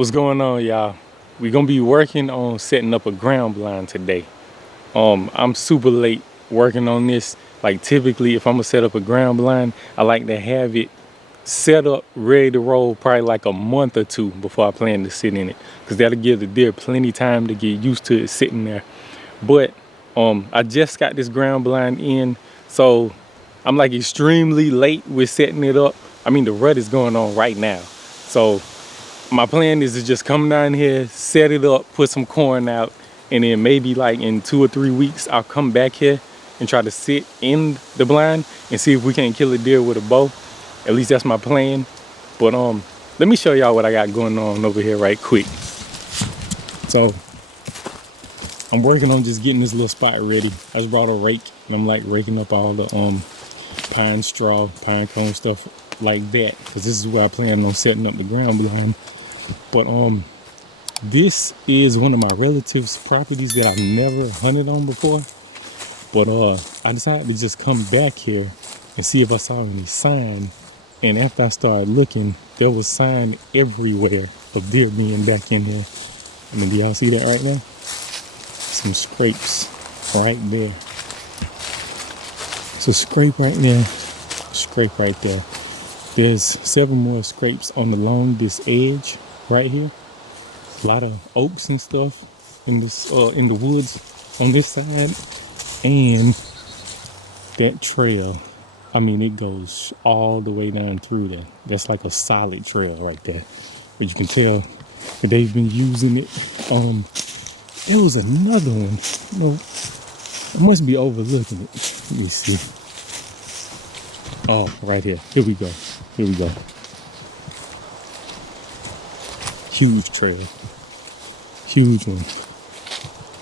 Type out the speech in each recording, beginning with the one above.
What's going on, y'all? We're gonna be working on setting up a ground blind today. I'm super late working on this. Like typically if I'm gonna set up a ground blind, I like to have it set up ready to roll probably like a month or two before I plan to sit in it, because that'll give the deer plenty time to get used to it sitting there. But I just got this ground blind in, so I'm like extremely late with setting it up. I mean, the rut is going on right now, so my plan is to just come down here, set it up, put some corn out, and then maybe like in 2 or 3 weeks I'll come back here and try to sit in the blind and see if we can't kill a deer with a bow. At least that's my plan. But let me show y'all what I got going on over here right quick. So I'm working on just getting this little spot ready. I just brought a rake and I'm like raking up all the pine straw, pine cone stuff like that, because this is where I plan on setting up the ground blind. But this is one of my relatives' properties that I've never hunted on before. But I decided to just come back here and see if I saw any sign. And after I started looking, there was sign everywhere of deer being back in here. I mean, do y'all see that right now? Some scrapes right there. So scrape right there, scrape right there. There's 7 more scrapes on the longest edge right here. A lot of oaks and stuff in this in the woods on this side. And that trail, I mean, it goes all the way down through there. That's like a solid trail right there. But you can tell that they've been using it. There was another one. No, I must be overlooking it. Let me see. Oh, right here. Here we go. Here we go. Huge trail. Huge one.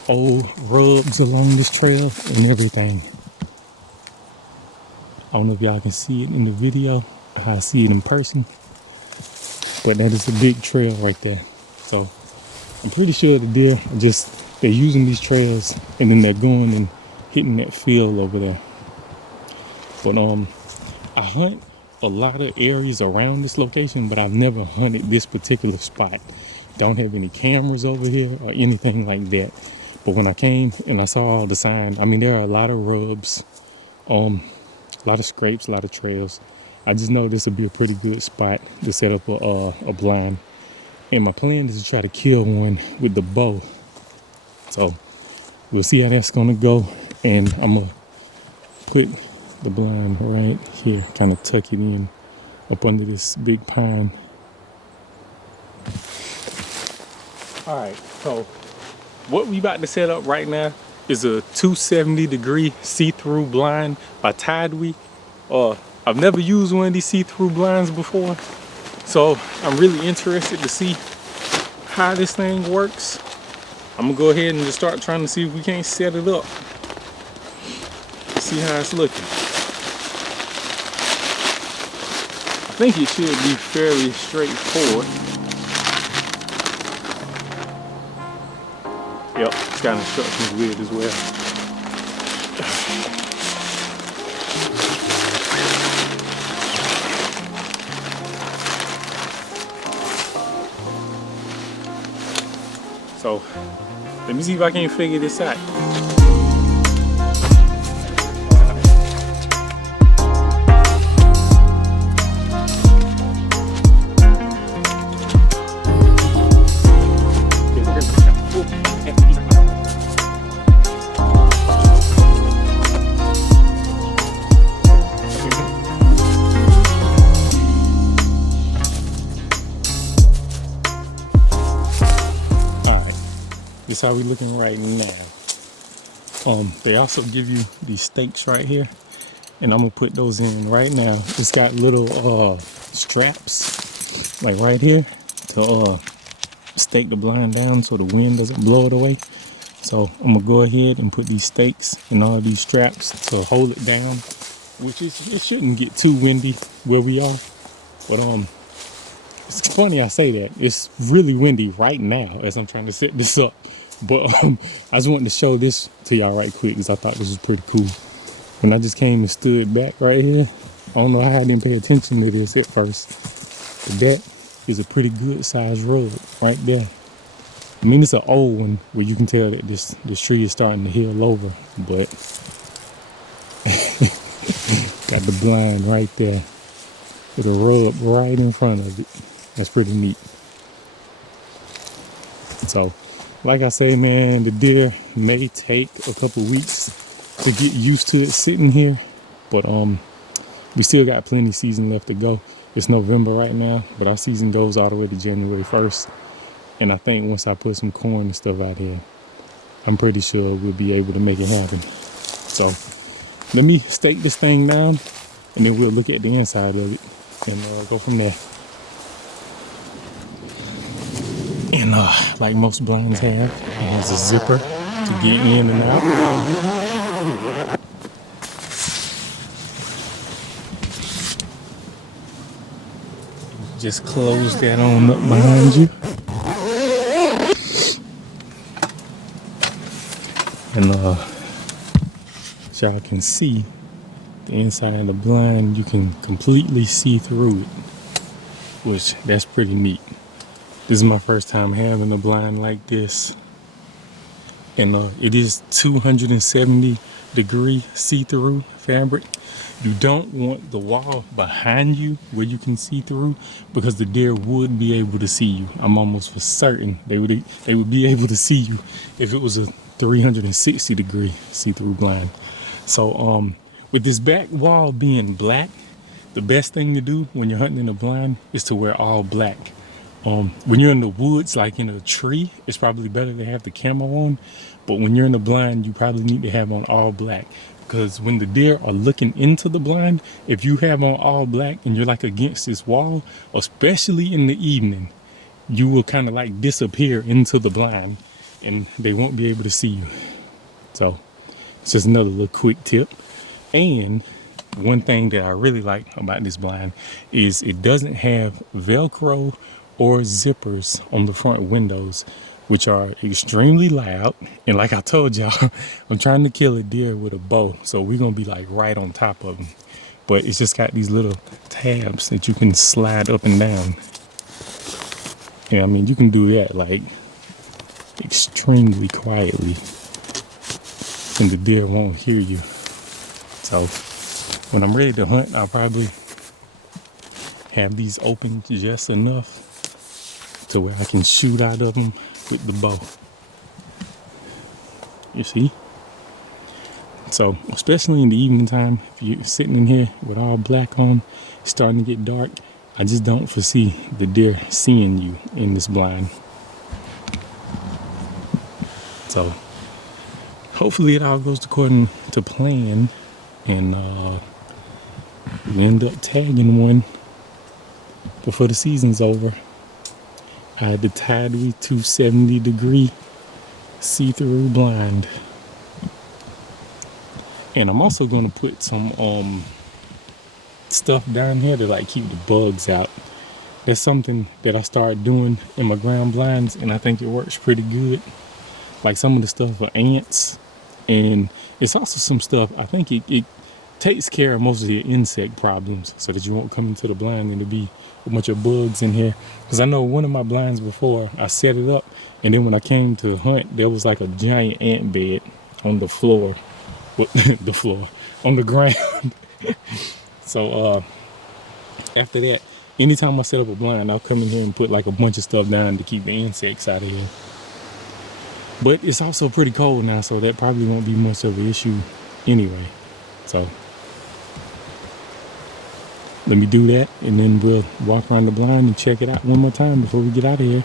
Old rubs along this trail and everything. I don't know if y'all can see it in the video, how I see it in person, but that is a big trail right there. So I'm pretty sure the deer are they're using these trails and then they're going and hitting that field over there. But I hunt a lot of areas around this location, but I've never hunted this particular spot. Don't have any cameras over here or anything like that. But when I came and I saw all the signs, I mean, there are a lot of rubs, a lot of scrapes, a lot of trails. I just know this would be a pretty good spot to set up a blind. And my plan is to try to kill one with the bow. So we'll see how that's gonna go. And I'm gonna put the blind right here, kind of tuck it in up under this big pine. All right, so what we about to set up right now is a 270-degree see-through blind by TideWe. I've never used one of these see-through blinds before, so I'm really interested to see how this thing works. I'm gonna go ahead and just start trying to see if we can't set it up. See how it's looking. I think it should be fairly straightforward. Yep, it's got instructions with it as well. So, let me see if I can figure this out. This is how we looking right now. They also give you these stakes right here, and I'm gonna put those in right now. It's got little straps like right here to stake the blind down so the wind doesn't blow it away. So I'm gonna go ahead and put these stakes and all these straps to hold it down, which is, it shouldn't get too windy where we are. But it's funny I say that. It's really windy right now as I'm trying to set this up. But I just wanted to show this to y'all right quick because I thought this was pretty cool. When I just came and stood back right here, I don't know how I didn't pay attention to this at first. But that is a pretty good sized rug right there. I mean, it's an old one where you can tell that this tree is starting to heal over, but got the blind right there with a rug right in front of it. That's pretty neat. So, like I say, man, the deer may take a couple weeks to get used to it sitting here, but we still got plenty of season left to go. It's November right now, but our season goes all the way to January 1st. And I think once I put some corn and stuff out here, I'm pretty sure we'll be able to make it happen. So let me stake this thing down, and then we'll look at the inside of it and go from there. And like most blinds have, it has a zipper to get in and out. Just close that on up behind you. And as y'all can see, the inside of the blind, you can completely see through it, which that's pretty neat. This is my first time having a blind like this. And it is 270-degree see-through fabric. You don't want the wall behind you where you can see through, because the deer would be able to see you. I'm almost for certain they would be able to see you if it was a 360-degree see-through blind. So with this back wall being black, the best thing to do when you're hunting in a blind is to wear all black. When you're in the woods, like in a tree, it's probably better to have the camo on. But when you're in the blind, you probably need to have on all black, because when the deer are looking into the blind, if you have on all black and you're like against this wall, especially in the evening, you will kind of like disappear into the blind and they won't be able to see you. So it's just another little quick tip. And one thing that I really like about this blind is it doesn't have Velcro or zippers on the front windows, which are extremely loud. And like I told y'all, I'm trying to kill a deer with a bow, so we're gonna be like right on top of them. But it's just got these little tabs that you can slide up and down. And I mean, you can do that like extremely quietly, and the deer won't hear you. So when I'm ready to hunt, I'll probably have these open just enough to where I can shoot out of them with the bow. You see? So, especially in the evening time, if you're sitting in here with all black on, it's starting to get dark, I just don't foresee the deer seeing you in this blind. So, hopefully it all goes according to plan, and we end up tagging one before the season's over. I had the TideWe 270-degree see-through blind. And I'm also going to put some stuff down here to like keep the bugs out. That's something that I started doing in my ground blinds, and I think it works pretty good. Like some of the stuff for ants, and it's also some stuff, I think it takes care of most of your insect problems, so that you won't come into the blind and there'll be a bunch of bugs in here. Because I know one of my blinds before, I set it up, and then when I came to hunt, there was like a giant ant bed on the floor. On the ground. So after that, anytime I set up a blind, I'll come in here and put like a bunch of stuff down to keep the insects out of here. But it's also pretty cold now, so that probably won't be much of an issue anyway. So let me do that, and then we'll walk around the blind and check it out one more time before we get out of here.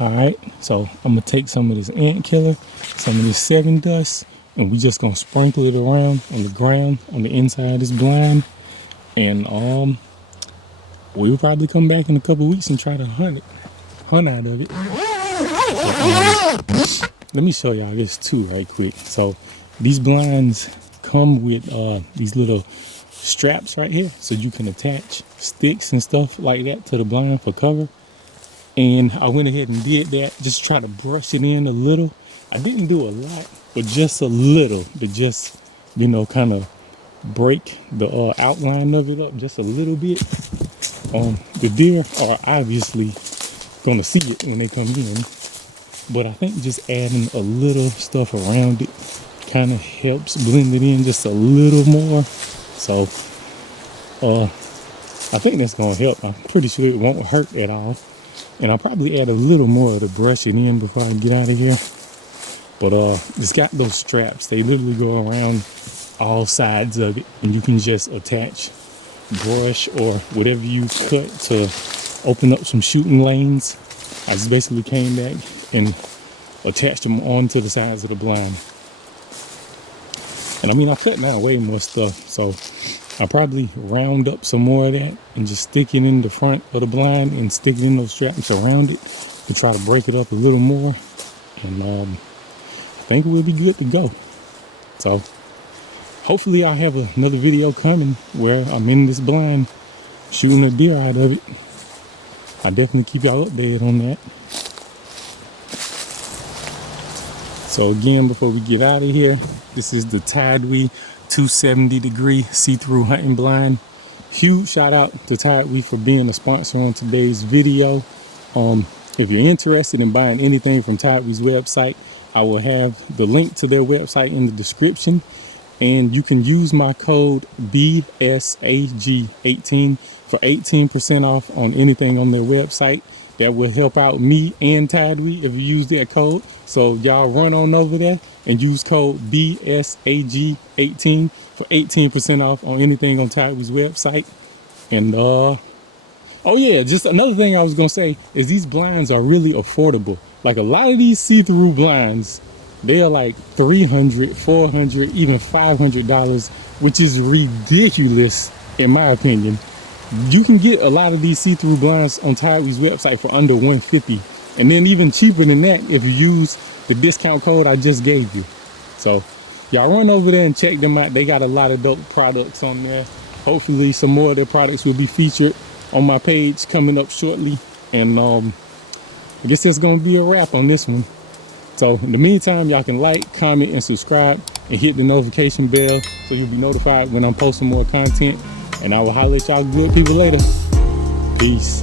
Alright, so I'm going to take some of this ant killer, some of this 7 dust, and we just going to sprinkle it around on the ground on the inside of this blind. And we'll probably come back in a couple weeks and try to hunt out of it. But, let me show y'all this too right quick. So these blinds come with these little straps right here, so you can attach sticks and stuff like that to the blind for cover. And I went ahead and did that, just try to brush it in a little. I didn't do a lot, but just a little to just, kind of break the outline of it up just a little bit. The deer are obviously gonna see it when they come in, but I think just adding a little stuff around it kind of helps blend it in just a little more. So I think that's gonna help. I'm pretty sure it won't hurt at all. And I'll probably add a little more to brush it in before I get out of here. But it's got those straps. They literally go around all sides of it, and you can just attach brush or whatever you cut to open up some shooting lanes. I just basically came back and attached them onto the sides of the blind. And I mean, I cut down way more stuff, so I'll probably round up some more of that and just stick it in the front of the blind and stick it in those straps around it to try to break it up a little more. And I think we'll be good to go. So hopefully I'll have another video coming where I'm in this blind shooting a deer out of it. I'll definitely keep y'all updated on that. So again, before we get out of here, this is the TideWe 270-degree see-through hunting blind. Huge shout out to TideWe for being a sponsor on today's video. If you're interested in buying anything from TideWe's website, I will have the link to their website in the description, and you can use my code BSAG18 for 18% off on anything on their website. That will help out me and TideWe if you use that code. So y'all run on over there and use code BSAG18 for 18% off on anything on TideWe's website. And oh yeah, just another thing I was gonna say is these blinds are really affordable. Like a lot of these see-through blinds, they are like $300, $400, even $500, which is ridiculous in my opinion. You can get a lot of these see-through blinds on TideWe's website for under $150, and then even cheaper than that if you use the discount code I just gave you. So y'all run over there and check them out. They got a lot of dope products on there. Hopefully some more of their products will be featured on my page coming up shortly. And I guess that's gonna be a wrap on this one. So in the meantime, y'all can like, comment, and subscribe, and hit the notification bell so you'll be notified when I'm posting more content. And I will holler at y'all good people later. Peace.